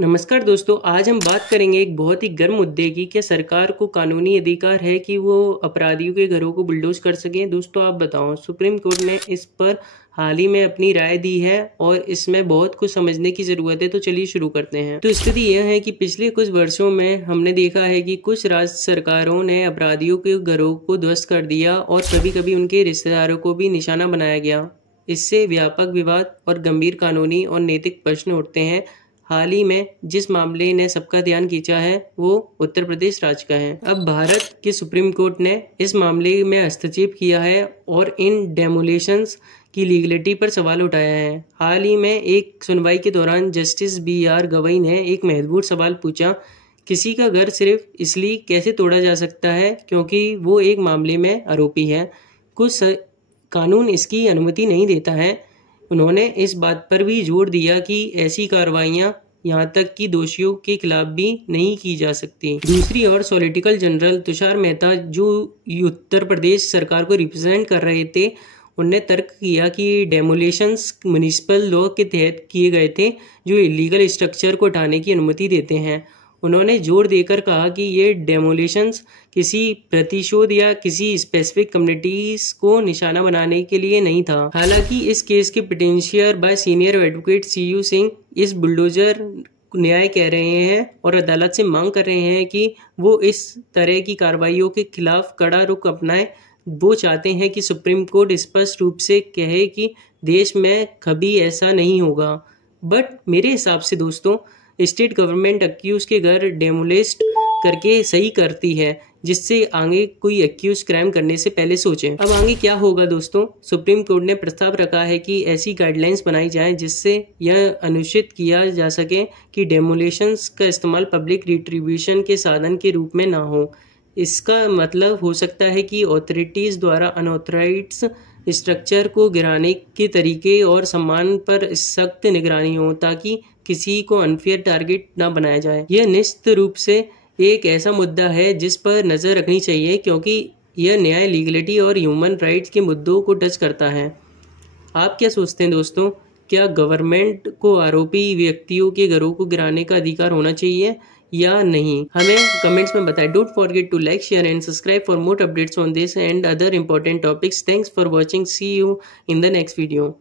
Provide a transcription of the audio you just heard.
नमस्कार दोस्तों, आज हम बात करेंगे एक बहुत ही गर्म मुद्दे की। क्या सरकार को कानूनी अधिकार है कि वो अपराधियों के घरों को बुलडोज कर सकें? दोस्तों आप बताओ। सुप्रीम कोर्ट ने इस पर हाल ही में अपनी राय दी है और इसमें बहुत कुछ समझने की ज़रूरत है। तो चलिए शुरू करते हैं। तो स्थिति यह है कि पिछले कुछ वर्षों में हमने देखा है कि कुछ राज्य सरकारों ने अपराधियों के घरों को ध्वस्त कर दिया और कभी कभी उनके रिश्तेदारों को भी निशाना बनाया गया। इससे व्यापक विवाद और गंभीर कानूनी और नैतिक प्रश्न उठते हैं। हाल ही में जिस मामले ने सबका ध्यान खींचा है वो उत्तर प्रदेश राज्य का है। अब भारत के सुप्रीम कोर्ट ने इस मामले में हस्तक्षेप किया है और इन डेमोलिशंस की लीगलिटी पर सवाल उठाया है। हाल ही में एक सुनवाई के दौरान जस्टिस BR गवई ने एक महत्वपूर्ण सवाल पूछा, किसी का घर सिर्फ इसलिए कैसे तोड़ा जा सकता है क्योंकि वो एक मामले में आरोपी है। कानून इसकी अनुमति नहीं देता है। उन्होंने इस बात पर भी जोर दिया कि ऐसी कार्रवाइयां यहाँ तक कि दोषियों के खिलाफ भी नहीं की जा सकती। दूसरी ओर सॉलिसिटर जनरल तुषार मेहता, जो उत्तर प्रदेश सरकार को रिप्रेजेंट कर रहे थे, उनने तर्क किया कि डेमोलिशंस म्युनिसिपल लॉ के तहत किए गए थे जो इलीगल स्ट्रक्चर को हटाने की अनुमति देते हैं। उन्होंने जोर देकर कहा कि ये डेमोलिशंस किसी प्रतिशोध या किसी स्पेसिफिक कम्युनिटीज को निशाना बनाने के लिए नहीं था। हालांकि इस केस के petitioner bye senior advocate CU Singh इस बुलडोजर न्याय कह रहे हैं और अदालत से मांग कर रहे हैं कि वो इस तरह की कार्रवाइयों के खिलाफ कड़ा रुख अपनाएं। वो चाहते हैं कि सुप्रीम कोर्ट स्पष्ट रूप से कहे कि देश में कभी ऐसा नहीं होगा। बट मेरे हिसाब से दोस्तों, स्टेट गवर्नमेंट अक्यूज के घर डेमोलिस्ट करके सही करती है, जिससे आगे कोई अक्यूज क्राइम करने से पहले सोचे। अब आगे क्या होगा दोस्तों? सुप्रीम कोर्ट ने प्रस्ताव रखा है कि ऐसी गाइडलाइंस बनाई जाए जिससे यह अनुचित किया जा सके कि डेमोलिशंस का इस्तेमाल पब्लिक रिट्रीब्यूशन के साधन के रूप में ना हो। इसका मतलब हो सकता है कि ऑथोरिटीज द्वारा अनऑथराइज्ड स्ट्रक्चर को गिराने के तरीके और सम्मान पर सख्त निगरानी हो, ताकि किसी को अनफेयर टारगेट ना बनाया जाए। यह निश्चित रूप से एक ऐसा मुद्दा है जिस पर नज़र रखनी चाहिए, क्योंकि यह न्याय, लीगलिटी और ह्यूमन राइट्स के मुद्दों को टच करता है। आप क्या सोचते हैं दोस्तों? क्या गवर्नमेंट को आरोपी व्यक्तियों के घरों को गिराने का अधिकार होना चाहिए या नहीं? हमें कमेंट्स में बताएं। Don't forget to like, share and subscribe for more updates on this and other important topics. Thanks for watching. See you in the next video.